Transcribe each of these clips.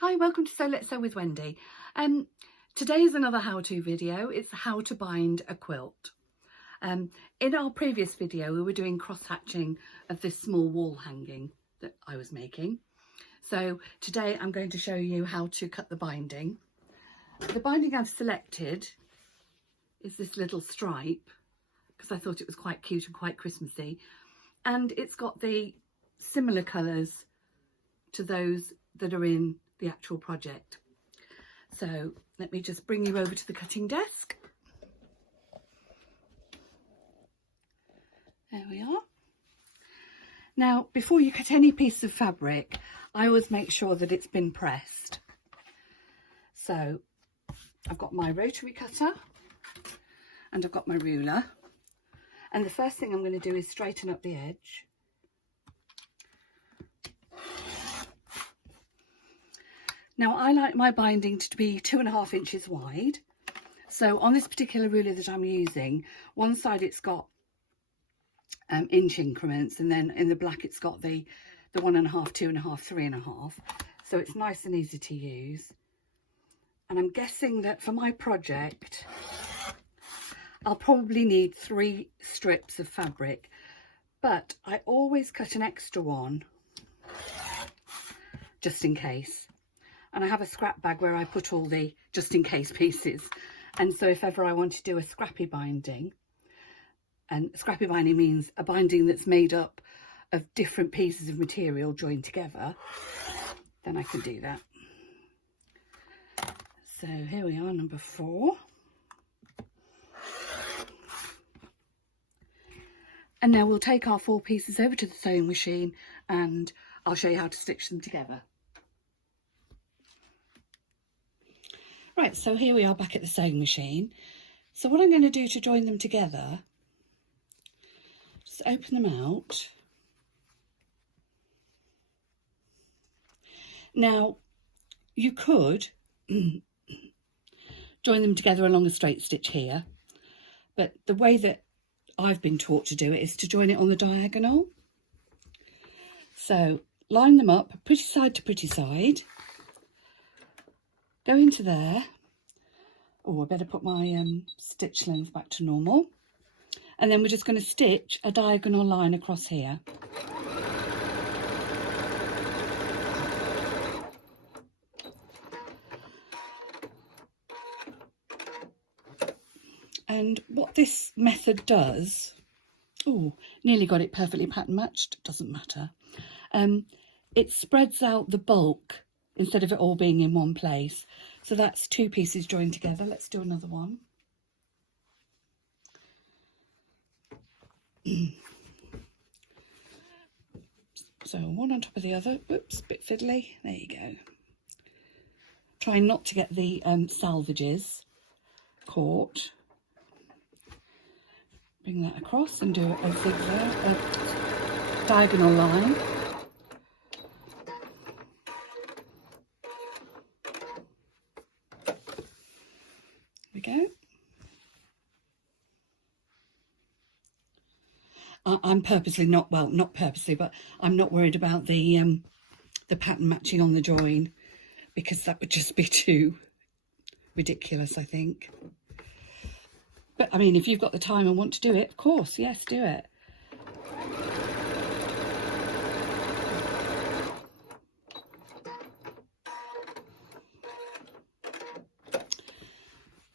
Hi, welcome to Sew Let's Sew with Wendy. Today is another how-to video. It's how to bind a quilt. In our previous video we were doing cross-hatching of this small wall hanging that I was making. So today I'm going to show you how to cut the binding. The binding I've selected is this little stripe because I thought it was quite cute and quite Christmassy, and it's got the similar colours to those that are in the actual project. So let me just bring you over to the cutting desk. There we are. Now, before you cut any piece of fabric, I always make sure that it's been pressed. So I've got my rotary cutter and I've got my ruler, and the first thing I'm going to do is straighten up the edge. Now, I like my binding to be 2.5 inches wide. So on this particular ruler that I'm using, one side it's got inch increments, and then in the black it's got the 1.5, 2.5, 3.5. So it's nice and easy to use. And I'm guessing that for my project, I'll probably need 3 strips of fabric, but I always cut an extra one just in case. And I have a scrap bag where I put all the just in case pieces. And so if ever I want to do a scrappy binding, and scrappy binding means a binding that's made up of different pieces of material joined together, then I can do that. So here we are, number 4. And now we'll take our 4 pieces over to the sewing machine and I'll show you how to stitch them together. Right, so here we are back at the sewing machine. So what I'm going to do to join them together, just open them out. Now, you could join them together along a straight stitch here, but the way that I've been taught to do it is to join it on the diagonal. So line them up pretty side to pretty side. Go into there. Oh, I better put my stitch length back to normal. And then we're just going to stitch a diagonal line across here. And what this method does, oh, nearly got it perfectly pattern matched, doesn't matter. It spreads out the bulk instead of it all being in one place. So that's 2 pieces joined together. Let's do another one. So one on top of the other. Whoops, bit fiddly. There you go. Try not to get the salvages caught. Bring that across and do a zigzag, a diagonal line. We go. I'm purposely not, well, not purposely, but I'm not worried about the pattern matching on the join, because that would just be too ridiculous, I think. But I mean, if you've got the time and want to do it, of course, yes, do it.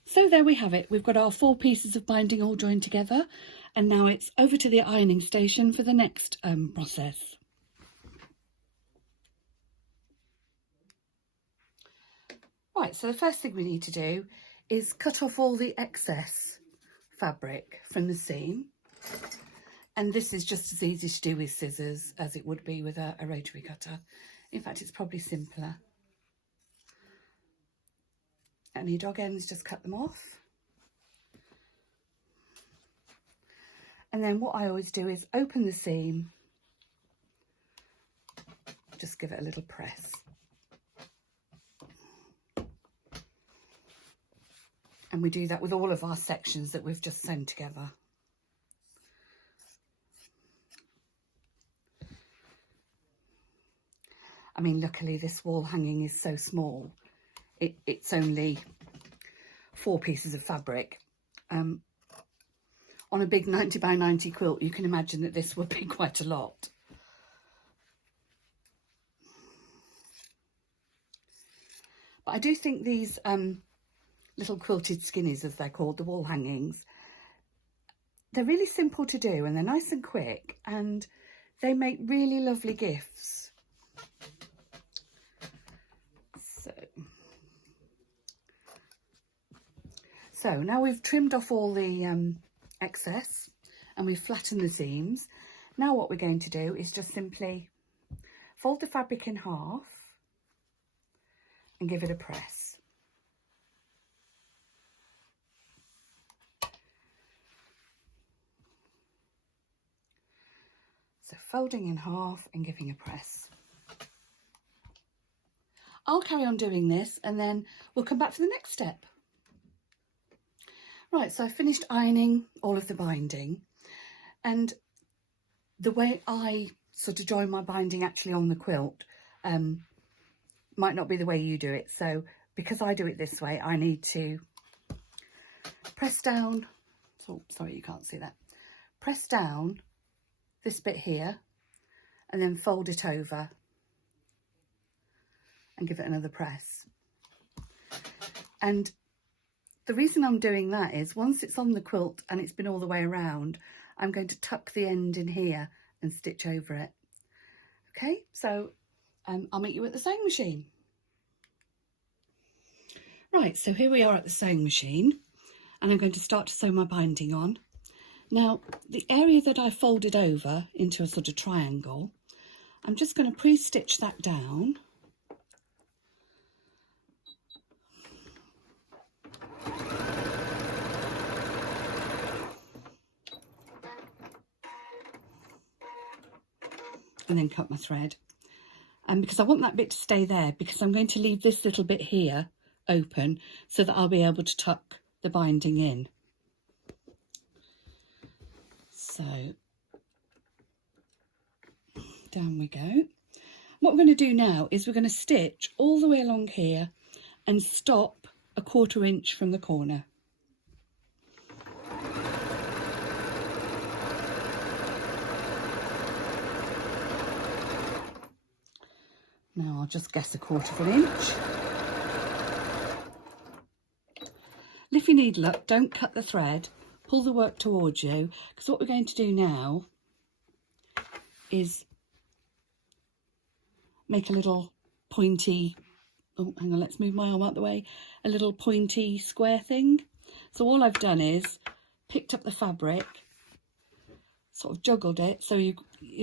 So there we have it. We've got our 4 pieces of binding all joined together, and now it's over to the ironing station for the next process. Right, so the first thing we need to do is cut off all the excess fabric from the seam. And this is just as easy to do with scissors as it would be with a rotary cutter. In fact, it's probably simpler. Any dog ends, just cut them off. And then what I always do is open the seam, just give it a little press. And we do that with all of our sections that we've just sewn together. I mean, luckily this wall hanging is so small. It's only 4 pieces of fabric. On a big 90 by 90 quilt, you can imagine that this would be quite a lot. But I do think these little quilted skinnies, as they're called, the wall hangings, they're really simple to do and they're nice and quick and they make really lovely gifts. So now we've trimmed off all the excess and we've flattened the seams. Now what we're going to do is just simply fold the fabric in half and give it a press. So folding in half and giving a press. I'll carry on doing this and then we'll come back for the next step. Right, so I finished ironing all of the binding, and the way I sort of join my binding actually on the quilt might not be the way you do it. So because I do it this way, I need to press down, oh, sorry you can't see that, press down this bit here and then fold it over and give it another press. And the reason I'm doing that is once it's on the quilt and it's been all the way around, I'm going to tuck the end in here and stitch over it. Okay, so I'll meet you at the sewing machine. Right, so here we are at the sewing machine and I'm going to start to sew my binding on. Now, the area that I folded over into a sort of triangle, I'm just going to pre-stitch that down. And then cut my thread, and because I want that bit to stay there, because I'm going to leave this little bit here open so that I'll be able to tuck the binding in. So down we go. What we're going to do now is we're going to stitch all the way along here and stop a 1/4 inch from the corner. Now I'll just guess 1/4 inch. Lift your needle up, don't cut the thread, pull the work towards you, because what we're going to do now is make a little pointy, oh hang on, let's move my arm out the way, a little pointy square thing. So all I've done is picked up the fabric, sort of juggled it, so your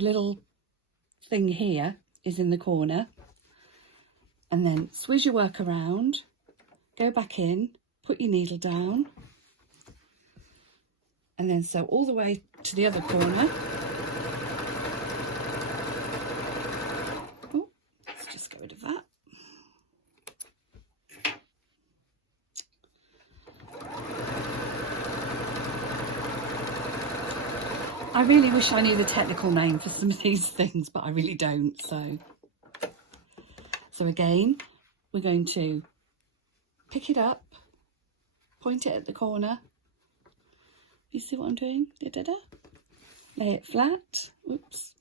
little thing here is in the corner, and then swizz your work around, go back in, put your needle down, and then sew all the way to the other corner. Oh, let's just get rid of that. I really wish I knew the technical name for some of these things, but I really don't. So again, we're going to pick it up, point it at the corner. You see what I'm doing? Da-da-da. Lay it flat. Oops.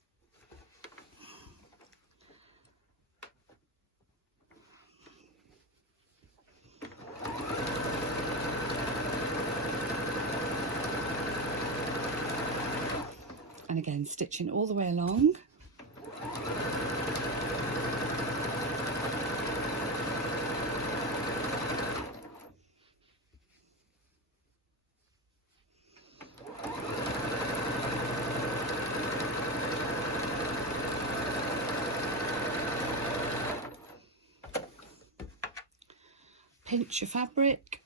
And again, stitching all the way along. Pinch your fabric,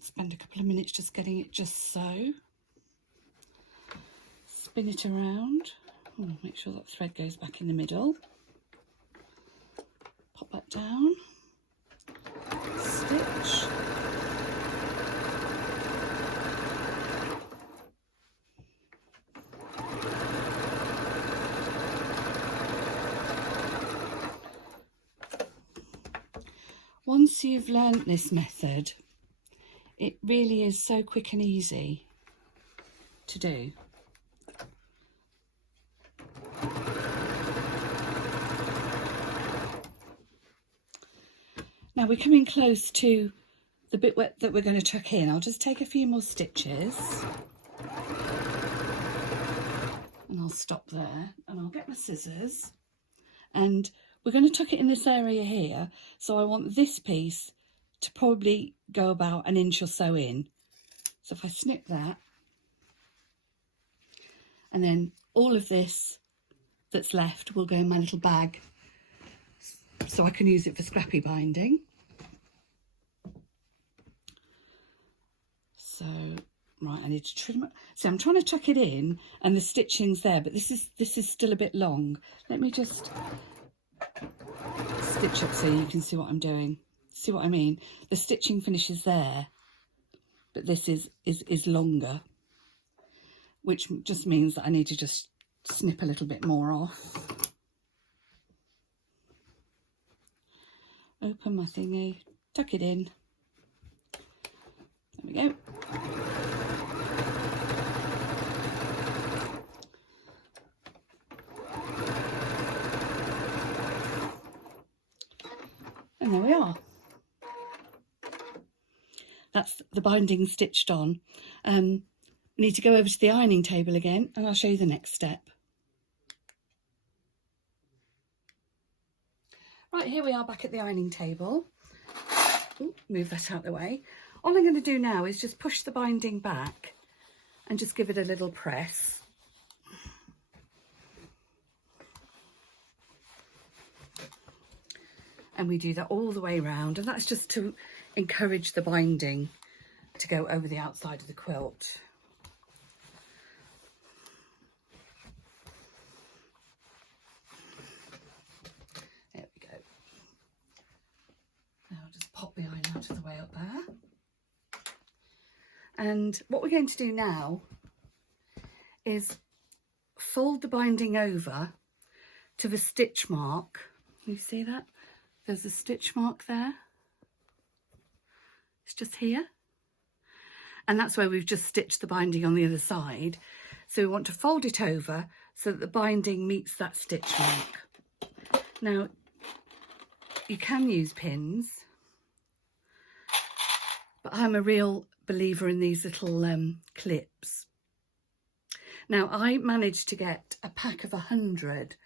spend a couple of minutes just getting it just so. Spin it around, make sure that thread goes back in the middle. Pop that down, stitch. once you've learnt this method, it really is so quick and easy to do. Now we're coming close to the bit that we're going to tuck in. I'll just take a few more stitches and I'll stop there, and I'll get my scissors, and we're going to tuck it in this area here. So I want this piece to probably go about 1 inch or so in. So if I snip that, and then all of this that's left will go in my little bag so I can use it for scrappy binding. So, right, I need to trim it. So I'm trying to tuck it in and the stitching's there, but this is still a bit long. Let me just stitch up so you can see what I'm doing. See what I mean? The stitching finishes there, but this is longer, which just means that I need to just snip a little bit more off. Open my thingy, tuck it in. There we go. And there we are. That's the binding stitched on. We need to go over to the ironing table again, and I'll show you the next step. Right, here we are back at the ironing table. Ooh, move that out of the way. All I'm going to do now is just push the binding back and just give it a little press. And we do that all the way around, and that's just to encourage the binding to go over the outside of the quilt. There we go. Now I'll just pop the iron out of the way up there. And what we're going to do now is fold the binding over to the stitch mark. Can you see that? There's a stitch mark there. It's just here. And that's where we've just stitched the binding on the other side. So we want to fold it over so that the binding meets that stitch mark. Now, you can use pins, but I'm a real believer in these little clips. Now, I managed to get a pack of 100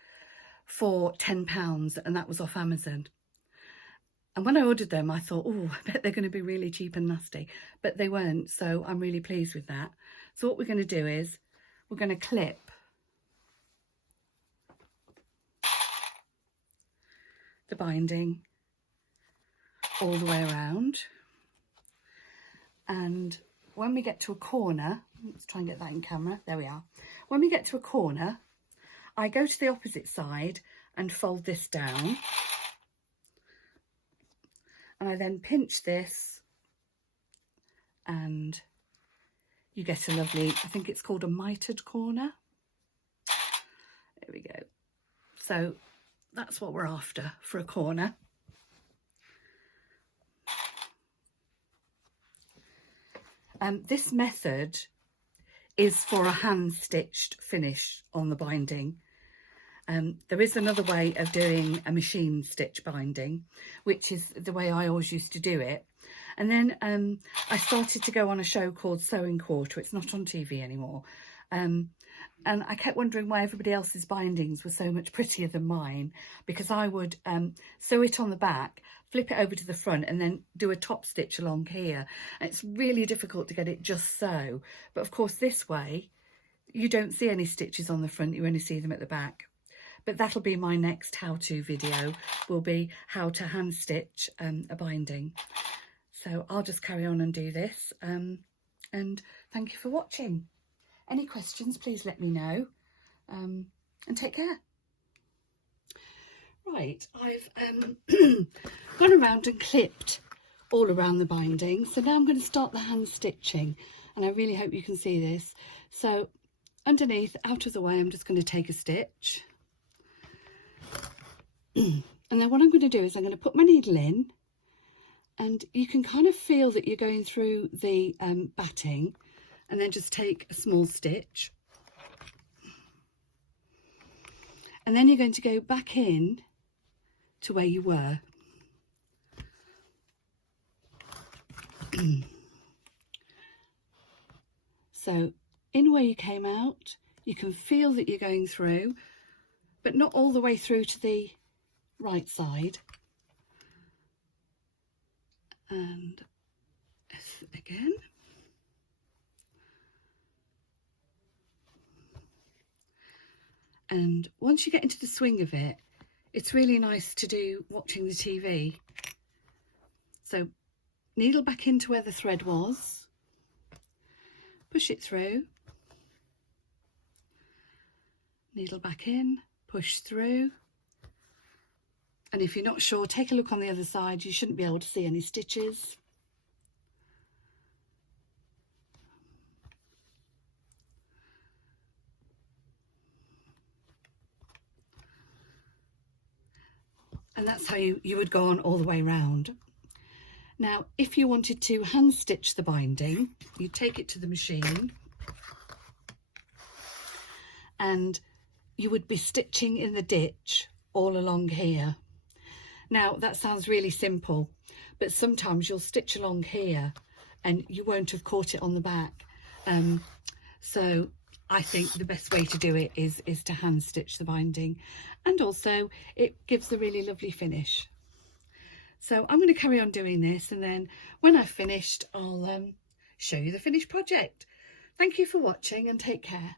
for £10, and that was off Amazon. And when I ordered them, I thought, oh, I bet they're going to be really cheap and nasty. But they weren't, so I'm really pleased with that. So what we're going to do is we're going to clip the binding all the way around. And when we get to a corner, let's try and get that in camera. There we are. When we get to a corner, I go to the opposite side and fold this down. And I then pinch this, and you get a lovely, I think it's called a mitered corner. There we go. So that's what we're after for a corner. This method is for a hand-stitched finish on the binding. There is another way of doing a machine stitch binding, which is the way I always used to do it. And then I started to go on a show called Sewing Quarter. It's not on TV anymore. And I kept wondering why everybody else's bindings were so much prettier than mine, because I would sew it on the back, flip it over to the front, and then do a top stitch along here. And it's really difficult to get it just so. But of course, this way, you don't see any stitches on the front, you only see them at the back. But that'll be my next how-to video, will be how to hand stitch a binding. So I'll just carry on and do this. And thank you for watching. Any questions, please let me know. And take care. Right, I've gone around and clipped all around the binding. So now I'm going to start the hand stitching. And I really hope you can see this. So underneath, out of the way, I'm just going to take a stitch. And then what I'm going to do is I'm going to put my needle in, And you can kind of feel that you're going through the batting, and then just take a small stitch. And then you're going to go back in to where you were. So in where you came out, you can feel that you're going through, but not all the way through to the right side. And again. And once you get into the swing of it, it's really nice to do watching the TV. So needle back into where the thread was, push it through, needle back in, push through. And if you're not sure, take a look on the other side. You shouldn't be able to see any stitches. And that's how you would go on all the way round. Now, if you wanted to hand stitch the binding, you take it to the machine and you would be stitching in the ditch all along here. Now, that sounds really simple, but sometimes you'll stitch along here and you won't have caught it on the back. So I think the best way to do it is to hand stitch the binding, and also it gives a really lovely finish. So I'm going to carry on doing this, and then when I've finished, I'll show you the finished project. Thank you for watching and take care.